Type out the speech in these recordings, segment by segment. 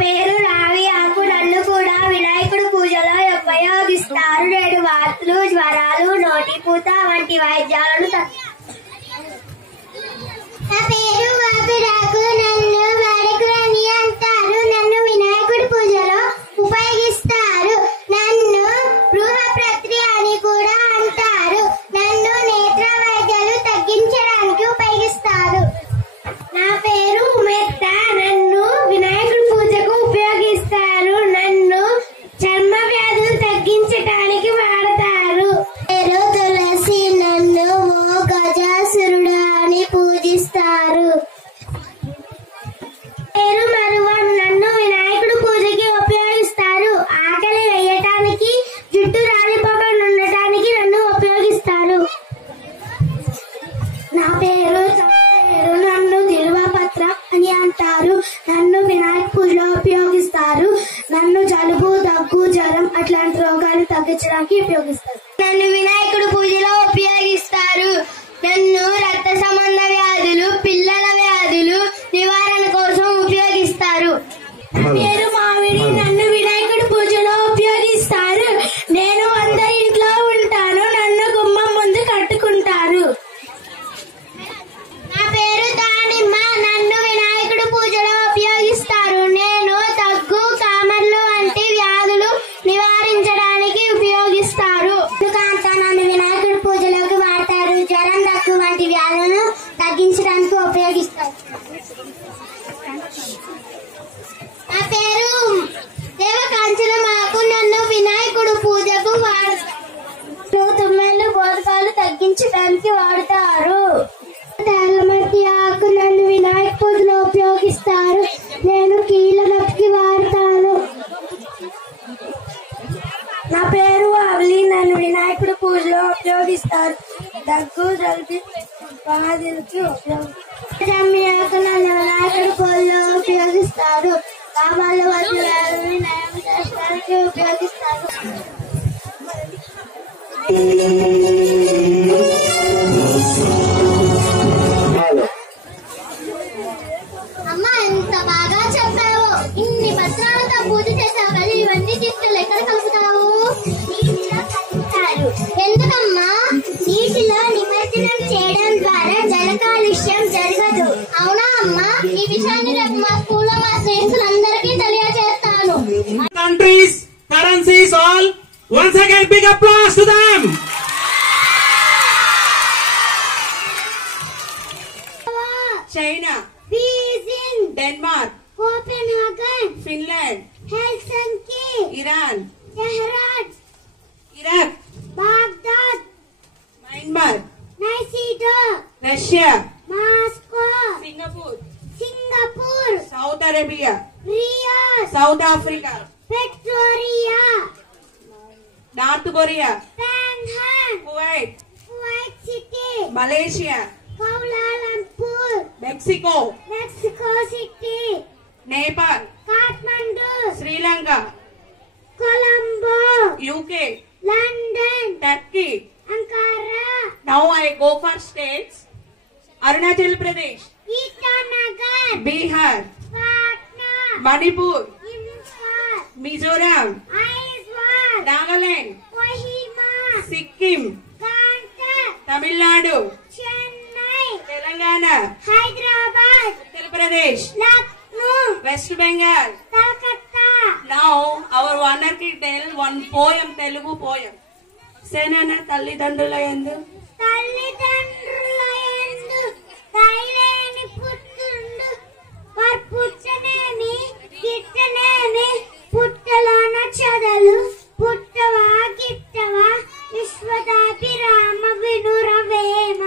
పేరు రావి ఆకు. నన్ను కూడా వినాయకుడు పూజలో ఉపయోగిస్తారు. నేను వాతులు, జ్వరాలు, నోటిపూత వంటి వైద్యాలను. నా పేరు వాపిరాకు. నన్ను వాడకులని అంటారు. నన్ను వినాయకుడి పూజలో ఉపయోగిస్తారు. నన్ను బృహప్రత్రి అని కూడా అంటారు. నన్ను నేత్ర వైద్యాలు తగ్గించడానికి ఉపయోగిస్తారు. నా పేరు ఉమెత్త. నన్ను వినాయకుడి పూజకు ఉపయోగిస్తారు. నన్ను చర్మ వ్యాధులు తగ్గించడానికి వాడతారు. పేరు తులసి. నన్ను ఓ గజాసురుడు అని పూజిస్తారు. పేరు మరువం. నన్ను వినాయకుడి పూజకి ఉపయోగిస్తారు. ఆకలి వేయటానికి, జుట్టు రాలిపోకుండా ఉండటానికి నన్ను ఉపయోగిస్తారు. నా పేరు నన్ను దిల్వపత్రం అని అంటారు. నన్ను వినాయక పూజలో ఉపయోగిస్తారు. నన్ను జలుబు, దగ్గు, జ్వరం అట్లాంటి రోగాలు తగ్గించడానికి ఉపయోగిస్తారు. నన్ను వినాయకుడి పూజలో ఉపయోగిస్తారు. నన్ను రక్త సంబంధ వ్యాధులు, పిల్లల వ్యాధులు నివారణ కోసం ఉపయోగిస్తారు. పేరు మామిడి. నన్ను వినాయకుడి పూజలో ఉపయోగిస్తారు. నేను అందరి ఇంట్లో ఉంటాను. నన్ను గుమ్మం ముందు కట్టుకుంటారు. నా పేరు దానిమ్మ. నన్ను వినాయకుడి పూజలో ఉపయోగిస్తారు. నేను దగ్గు, కామర్లు వంటి వ్యాధులు నివారించడానికి ఉపయోగిస్తారు. కాంత. నన్ను వినాయకుడి పూజలోకి వాడతారు. జ్వరం, దగ్గు వంటి వ్యాధులను తగ్గించడానికి ఉపయోగిస్తారు. నా పేరు దేవకాంచనమాకు. నన్ను వినాయకుడు పూజకు వాడతారు. తుమ్మెలు, బోధకాలు తగ్గించడానికి వాడతారు. తెల్లమట్టి ఆకు. నన్ను వినాయక పూజలో ఉపయోగిస్తారు. నేను కీళ్ళ నొప్పికి వాడతాను. నా పేరు అవలి. నన్ను వినాయకుడి పూజలో ఉపయోగిస్తారు. దగ్గు, జలుబు వ్యాధులకి జమ్మియాకు. నన్ను వినాయకుడి పూజలో ఉపయోగిస్తారు. కామాల వంటి వ్యాధులను నయం చేయడానికి ఉపయోగిస్తారు. అమ్మ, ఎంత బాగా చెప్పావు. ఇన్ని పత్రాలతో పూజ చేసావు కదా, ఇవన్నీ తీసుకెళ్ళి ఎక్కడ కలుపుతావు? నీటిలో కలుపుతారు. ఎందుకమ్మా? నీటిలో నిమజ్జనం చేయడం ద్వారా జల కాలుష్యం జరగదు. అవునా అమ్మా? ఈ విషయాన్ని రేపు మా స్కూల్లో మా స్నేహితులందరికీ తెలియజేస్తాను. Countries, currencies, all. Once again, big applause to them. China, Beijing, Denmark, Copenhagen, Finland, Helsinki, Iran, Tehran, Iraq, Baghdad, Myanmar, Nicaea, Russia, Moscow, Singapore, Singapore, South Arabia, Riyadh, South Africa, Pretoria, North Korea, Shanghai, Kuwait, Kuwait City, Malaysia, Kuala Lumpur, Mexico, Mexico City, Nepal, Kathmandu, Sri Lanka, Colombo, UK, London, Turkey. Ankara, Now I go for states. Arunachal Pradesh, Itanagar, Bihar, Patna, Manipur, Imphal, Mizoram, Aizawl, Nagaland, Kohima, Sikkim, Gangsar, Tamil Nadu, Chennai, Telangana, Hyderabad, Uttar Pradesh, Lucknow, West Bengal. Kolkata. Now our honor ki tell one poem, Telugu poem. Senana Tallitandrula Yandu. తల్లిదండ్రుల యందు దయలేని పుత్రుండు వారు పుట్టనేమి గిట్టనేమి పుట్టలోన చెదలు పుట్టవా గిట్టవా విశ్వదాభిరామ వినురవేమ.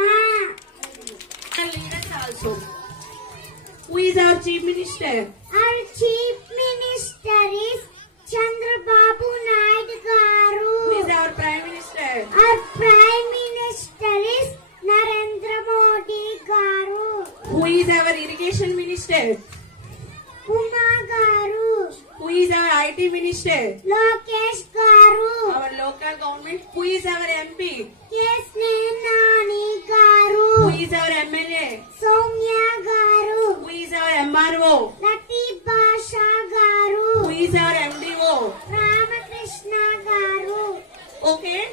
Leaders also. Who is our chief minister? Our chief minister is Chandrababu Naidu garu. Who is our prime minister? Our prime minister is Narendra Modi garu. Who is our irrigation minister? Uma garu. Who is our IT minister? Lokesh garu. Our local government. Who is our MP? Kesne Nani garu. Who is our MLA? Soumya garu. Who is our MRO? Lati Basha garu.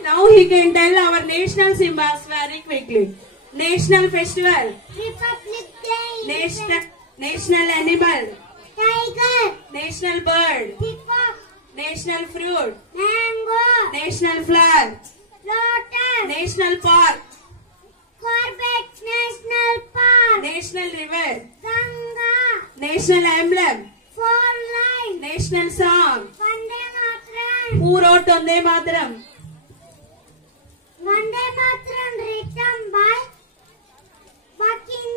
Now he can tell our national symbols very quickly. National festival. Republic Day. National animal. Tiger. National bird. Peacock. National fruit. Mango. National flower. Lotus. National park. Corbett National Park. National river. Ganga. National emblem. Four line. National song. Vande Mataram. Who wrote Vande Mataram? Vande Mataram written by Bankim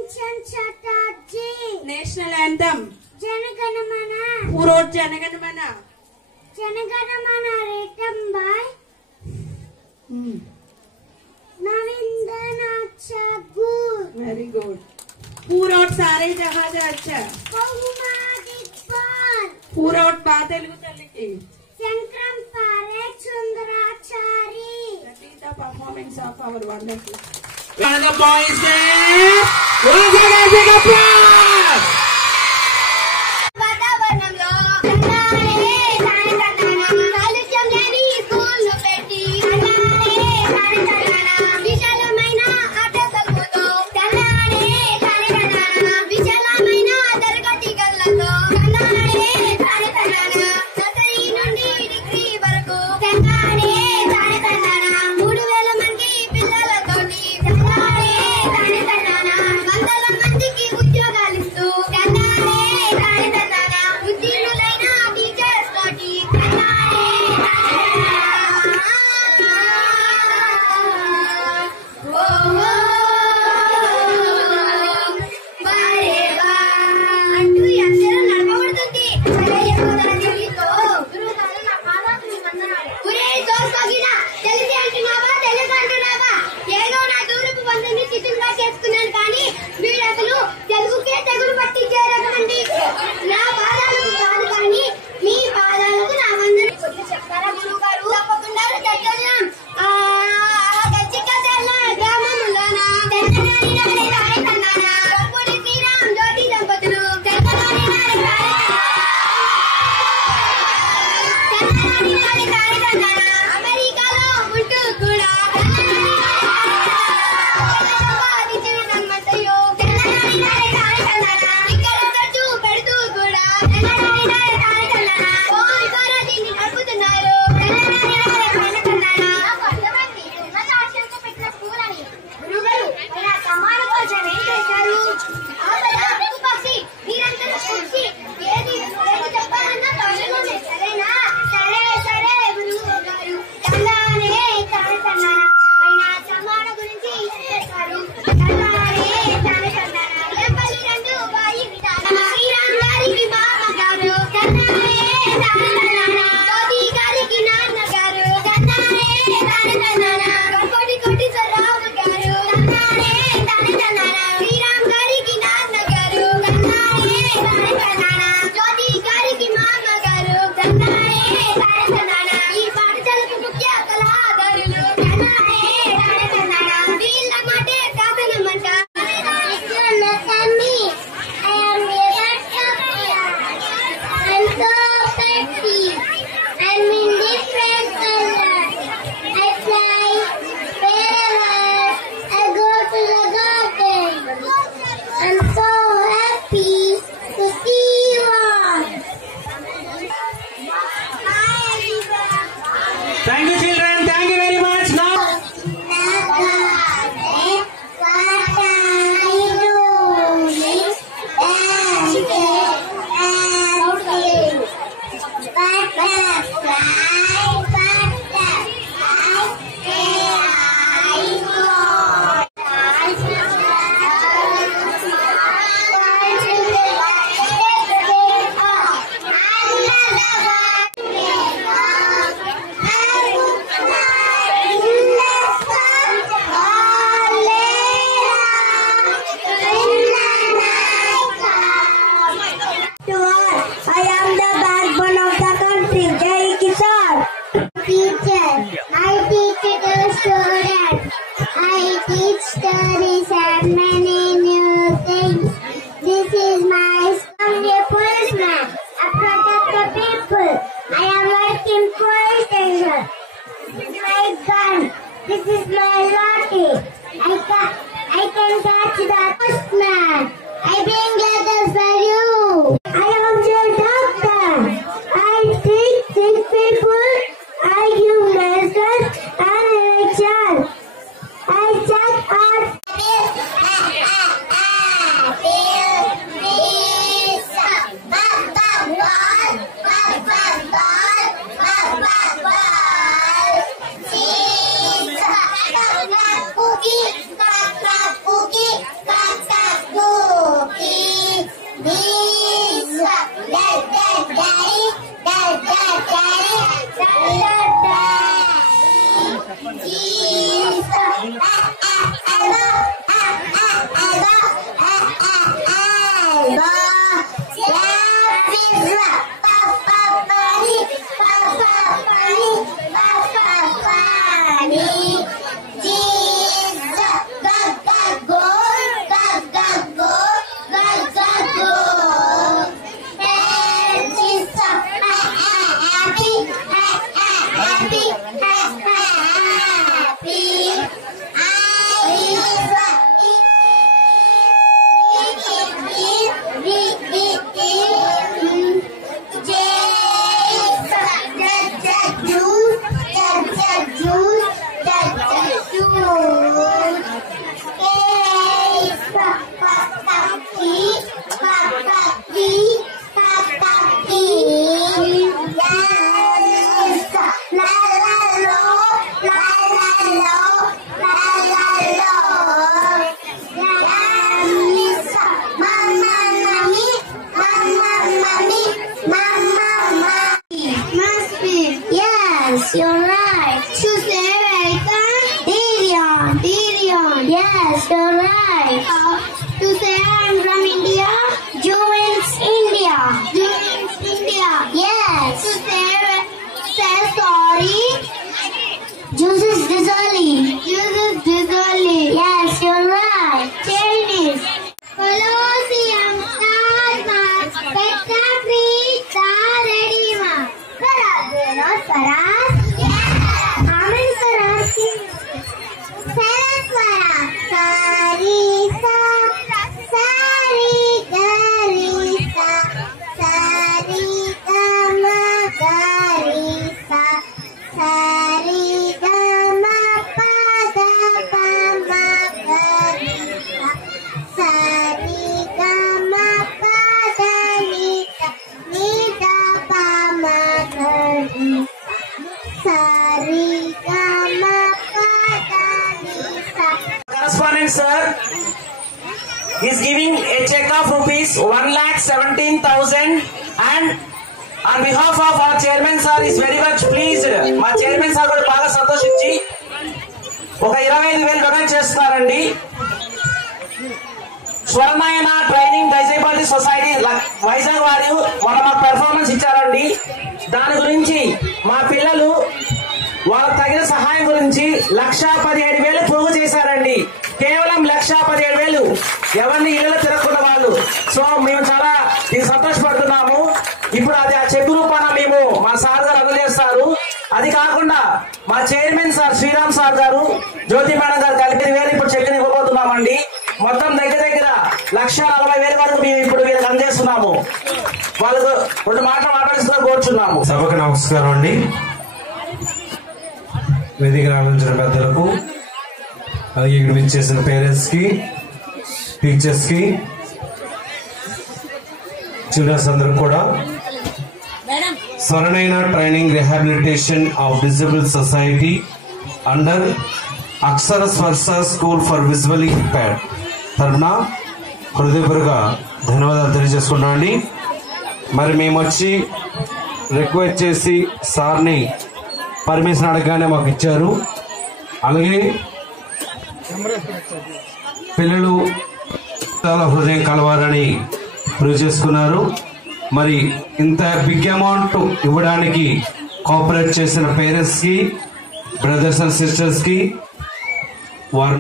Chatterjee. National anthem. Jana Gana Mana. Who wrote Jana Gana Mana? Jana Gana Mana written by Navindranath Tagore. Very good. Who wrote Sare Jahan Se Acha? Bahumadi Iqbal. Who wrote Maa Telugu Talliki? Shankram Parekh Sundarachari. That is the performance of our wonderful. And the boys say, once again, take applause! వాతావరణంలో తండారే తానే తండానా కాలుష్యం లేని స్కూల్ను పెట్టి తండారే తానే తండానా విశాలమైన ఆట సల్పుతో తండారే తానే తండానా విశాలమైన తరగతి గదులతో తండారే తానే తండానా నర్సరీ నుండి డిగ్రీ వరకు తండారే తానే తండానా 3000 మంది పిల్లలతోటి తండారే తానే తండానా వందల మందికి ఉద్యోగాలిస్తూ you're right. To say welcome. Dirion. Yes, you're right. To say I'm from India. Juven's India. Yes. To say sorry. Juices Dizoli. Yes, you're right. Chinese. Colosseum, Tarmac, Petra, Prita, Redima. Swaras, do you know Swaras? Yes. How many Swaras? 7 Swaras. Sarisa, Sarigarisa, Sarigama, Garisa, Sarigama, Pada, Pama, Garisa, Sarigama, Pada, Nita, Nita, Pama, Garisa, Sarigama, Pada, Nita. Correspondent sir is giving a check of rupees 1,17,000 and on behalf of our chairman sir is very much pleased. మా chairman sir కూడా బాగా సంతోషించి ఒక 25,000 donate చేస్తున్నారండి. స్వర్ణాయన training disability society Vizag వారు మాకు performance ఇచ్చారండి. దాని గురించి మా పిల్లలు వాళ్ళకు తగిన సహాయం గురించి 1,17,000 పోగు చేశారండి. కేవలం 1,17,000 ఎవరిని ఇళ్ళలో తిరగకుండా వాళ్ళు. సో మేము చాలా సంతోషపడుతున్నాము. ఇప్పుడు అది ఆ చెక్ రూపాన మేము మా సార్ గారు అందజేస్తారు. అది కాకుండా మా చైర్మన్ సార్ శ్రీరామ్ సార్ గారు, జ్యోతి మేడం గారు కలిపి 5,000 ఇప్పుడు చెక్ ఇవ్వబోతున్నామండి. మొత్తం దగ్గర 1,40,000 వరకు మేము ఇప్పుడు వీళ్ళకి అందజేస్తున్నాము. వాళ్ళకు 2 మాటలు మాట్లాడిస్తున్నా కోరుచున్నాము. సభకు నమస్కారం అండి. వేదిక రావించిన పెద్దలకు, అలాగే ఇక్కడ విచ్చేసిన పేరెంట్స్ కి, టీచర్స్ కి, చిల్డ్రన్స్ అందరూ కూడా స్వర్ణైన training rehabilitation of disable society under Akshara Sparsha school for visually impaired తరఫున హృదయపూర్వక ధన్యవాదాలు తెలియజేసుకుంటాం అండి. మరి మేము వచ్చి రిక్వెస్ట్ చేసి సార్ని పర్మిషన్ అడగగానే మాకు ఇచ్చారు. అలాగే పిల్లలు చాలా హృదయం కలవాలని ప్రూవ్ చేసుకున్నారు. మరి ఇంత బిగ్ అమౌంట్ ఇవ్వడానికి కోఆపరేట్ చేసిన పేరెంట్స్ కి, బ్రదర్స్ అండ్ సిస్టర్స్ కి వారు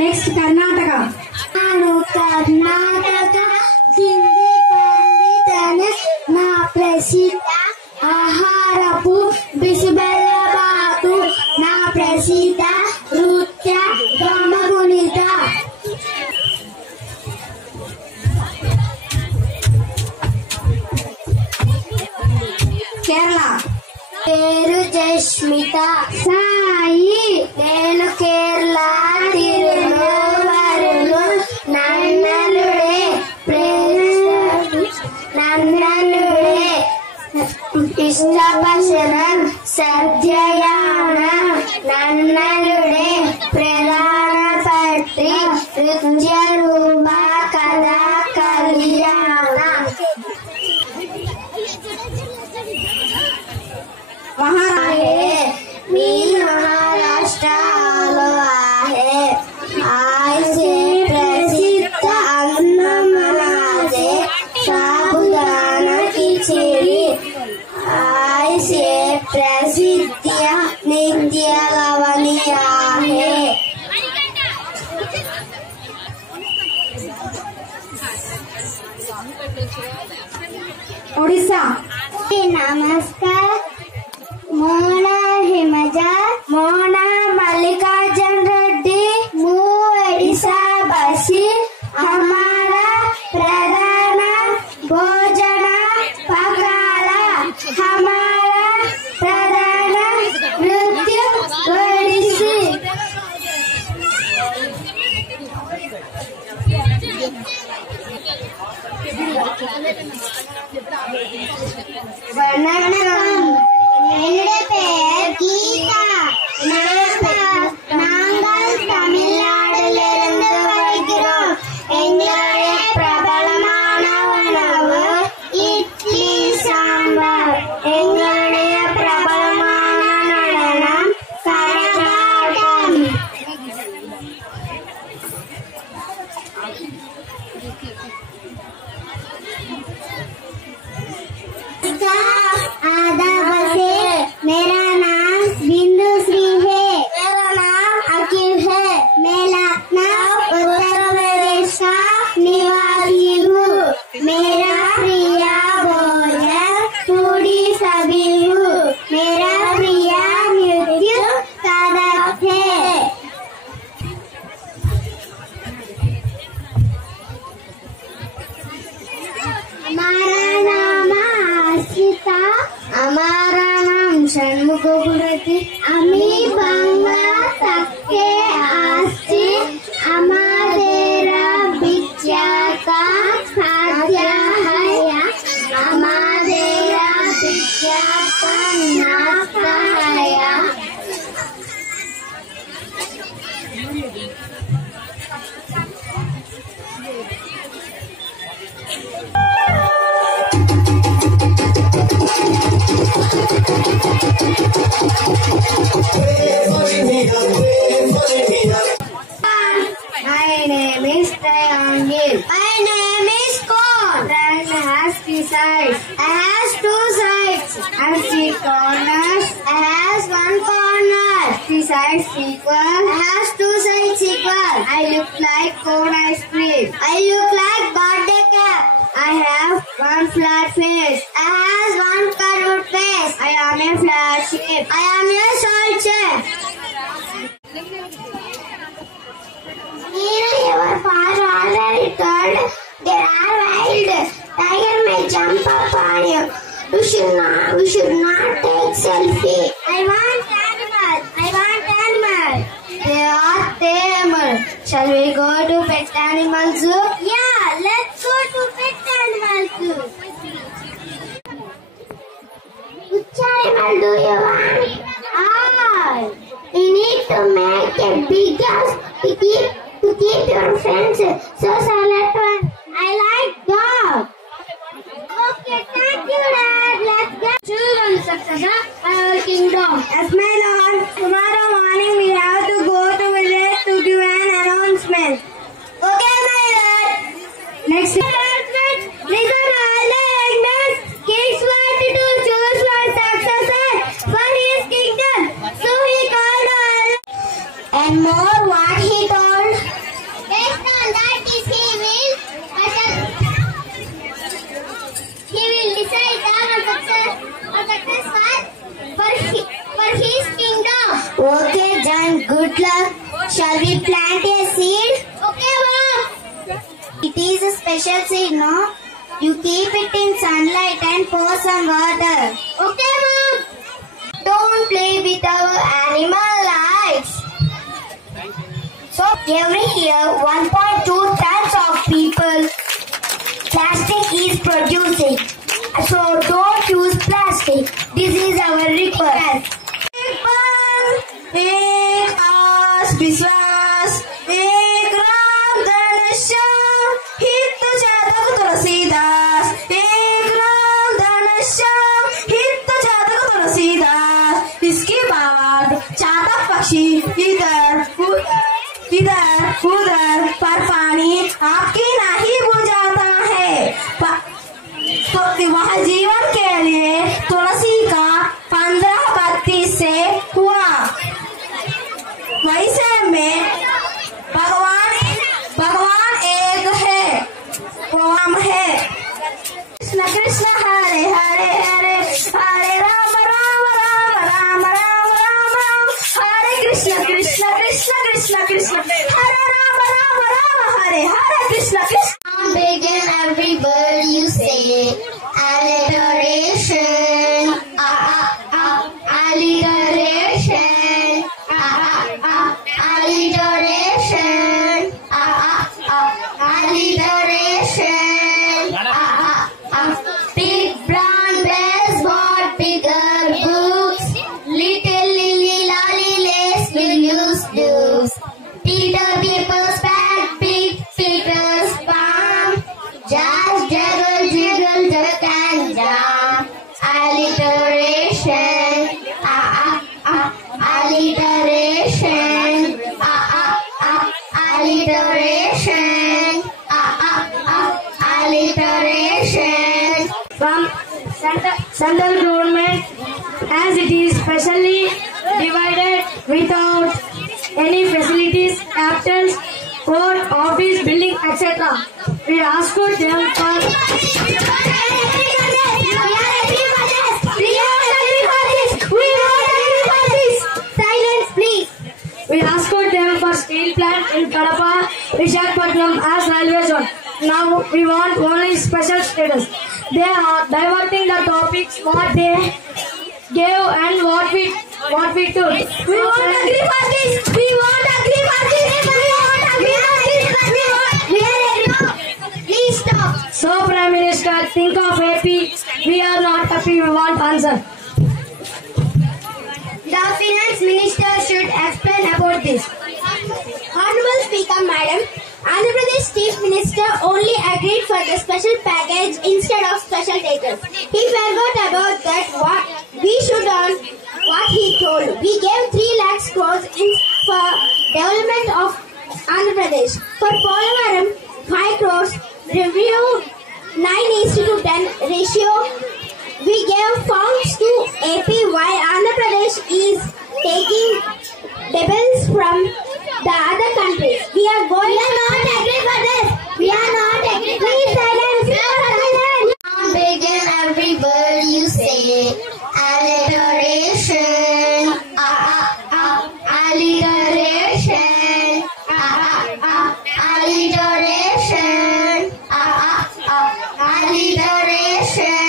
నెక్స్ట్ కర్ణాటక. కర్ణాటక దిండి పండితన నా ప్రసిద్ధ ఆహారపు బిసిబెల్లబాతు నా ప్రసిద్ధ నృత్య గమగుణిత. కేరళ. పేరు జస్మిత. సాయి. నేను కేరళ తిరువరులు నన్నలుడే నన్నలుడే ఇష్టపశనం సత్యయాన నన్నలుడే ప్రధాన పట్టి నృత్య రూప కథా కళ్యాణ. मी महाराष्ट्र आहे से प्रसिद्ध अन्नमला ओडिशा। नमस्कार। मोना हिमजा, मोना मल्लिकार्जुन रेड्डी, ओडिशा बसी। हमारा प्रधान भोजन पकाल, हमारा प्रधान नृत्य ओडिसी। வணக்கம். என்னுடைய பெயர் கீதா. நாங்கள் தமிழ்நாட்டிலிருந்து வருகிறோம். எங்களுடைய பிரபலமான உணவு இட்லி சாம்பார். எங்களுடைய பிரபலமான நடனம் கரகாட்டம். आदाब से मेरा नाम बिंदु श्री है। मेरा नाम अखिल है। मैं लखनऊ उत्तर प्रदेश का निवासी हूँ। मेरा प्रिय भोजन पूरी सब्जी हूँ। मेरा प्रिय नृत्य कथक है। हमारा नाम आशिता, हमारा नाम षण्मुख कुलती, अमी बंगा तक्के आस्ती, हमारा भिक्षा का खाद्य है, हमारा भिक्षा का नाश्ता है। My name is triangle. My name is cone. Triangle has 3 sides. It has 2 sides. And 3 corners. It has 1 corner. 3 sides equal. It has 2 sides equal. I look like cone ice cream. I look like birthday cap. I have 1 flat face. I has 1 curved face. I am a flat shape. I am a salt shape. Your father already told there are wild. Tiger may jump up on you. We should not take selfie. I want animal. They are tamer. Shall we go to pet animal zoo? Yeah, let's go to pet animal zoo. Which animal do you want? All. We need to make a big house to keep your friends. So select one. I like dog. Okay, thank you, Dad. Let's go. Children, success our kingdom. As my Lord, tomorrow morning we have to go to village to give an announcement. Okay, my Lord. Next announcement. Listen, all the elders. Kings wanted to choose one successor for his kingdom. So he called all. And more what he told. Based on that, if he will decide a success for his kingdom. Okay, John. Good luck. Shall we plant a seed? Okay, Mom. It is a special seed, no? You keep it in sunlight and pour some water. Okay, Mom. Don't play with our animal lives. So every year 1.2 tons of people plastic is producing. So don't use plastic. This is our request. एक आस विश्वास एक राम धनश्याम हित जातक तुलसीदास एक राम धनश्याम हित जातक तुलसीदास। इसके बाद चातक पक्षी इधर उधर पर पानी आपकी नहीं बुझाता है। तो वह जीवन के लिए तुलसी का 15-32 से हुआ। वैसे में भगवान एक है, वो हम है। alliteration, alliteration. From central government, as it is specially divided without any facilities, capitals, court, office, building, etc. We asked them for steel plant in Kadapa, Visakhapatnam as railway zone. Now we want only special status. They are diverting the topics what they gave and what we took. We won't agree for this. We won't agree for this. We won't agree for this. We are agree. Please stop. So Prime Minister, think of AP. We are not happy. We want answer. The Finance Minister should explain about this. Honorable Speaker, Madam, Andhra Pradesh Chief Minister only agreed for the special package instead of special status. He forgot about that what we should earn what he told. We gave 3 lakh crores for development of Andhra Pradesh. For Polavaram, 5 crores, review 9:10 ratio. We gave funds to AP while Andhra Pradesh is taking debts from the other countries. We are not agree for this. We are not agree. Please silence. Begin every word you say. Alliteration. Alliteration. Alliteration. Alliteration.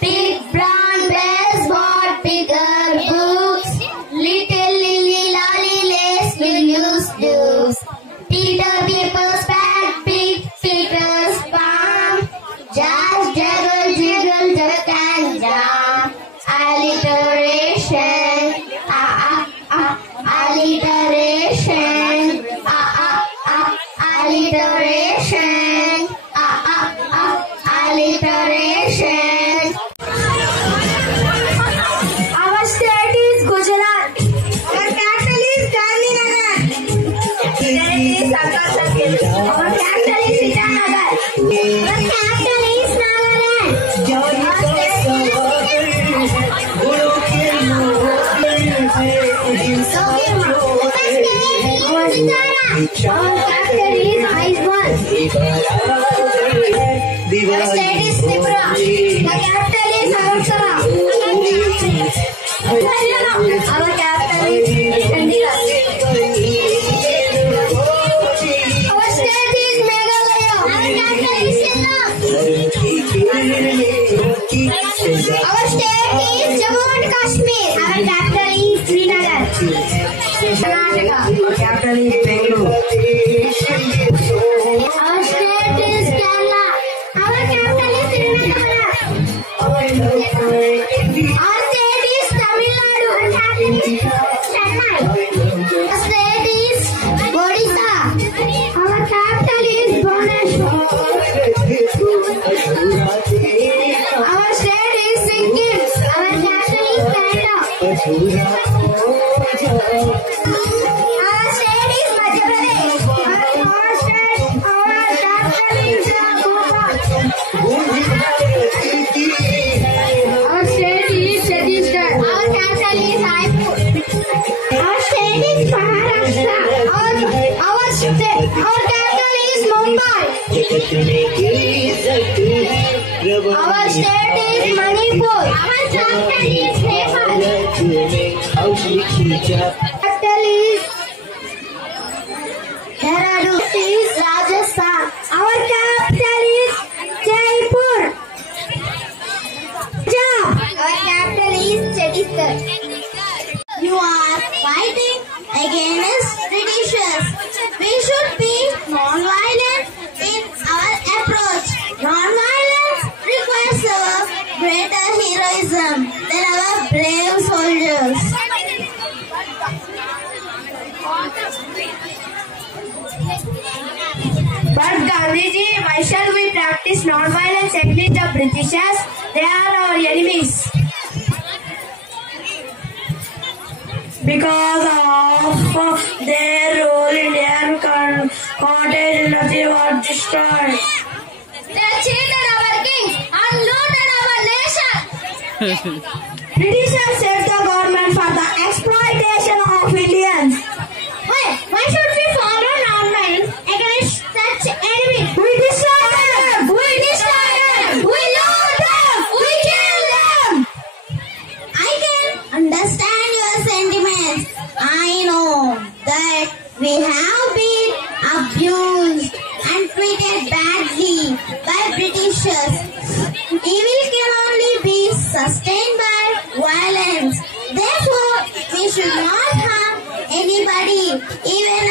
Big brown bears bought bigger books. Little lily lolly lace will use loose. Peter People's back, big Peter's palm. Just juggle, jiggle, duck and jump. Alliteration. Alliteration. Alliteration. Alliteration. Our state is Gujarat. Our capital is Gandhinagar. Our capital is Itanagar. Our capital is Nagaland. Our capital is Aizawl. Our state is Tripura. The capital is Agartala. Our capital is Chandigarh. Our state is Meghalaya. Our capital is Shillong. Our state is Jammu and Kashmir. Our capital is Srinagar. Karnataka. Our capital is Bangalore. Our state is Kerala. Our capital is Tirunelveli. Our state is Tamil Nadu. Our capital is Chennai. Our state is Odisha. Our capital is Bhubaneswar. Our state is Sikkim. Our capital is Canada. Our state is Madhya Pradesh. Our capital is Bhopal. Our state is Chhattisgarh. Our capital is Raipur. Our state is Maharashtra. Our capital is Mumbai. Our state is Manipur. Our capital is Nepal. Capital is Dehradun. Is Rajasthan. Our capital is Jaipur. Our capital is Chhattisgarh. You are fighting against Britishers. We should be non-violent in our approach. Non-violence requires our greater heroism than our brave soldiers. But Gandhiji, why shall we practice non-violence against the Britishers? They are our enemies. Because of their cottage industry was destroyed. They cheated our kings and looted our nation. Britishers set the government for the exploitation of Indians. Why should we follow non-violence against such enemies? We destroyed them. We destroyed them. We loot them. We kill them. I can understand your sentiments. I know that we have been abused and treated badly by Britishers. Evil can only be sustained by violence. Therefore, we should not harm anybody, even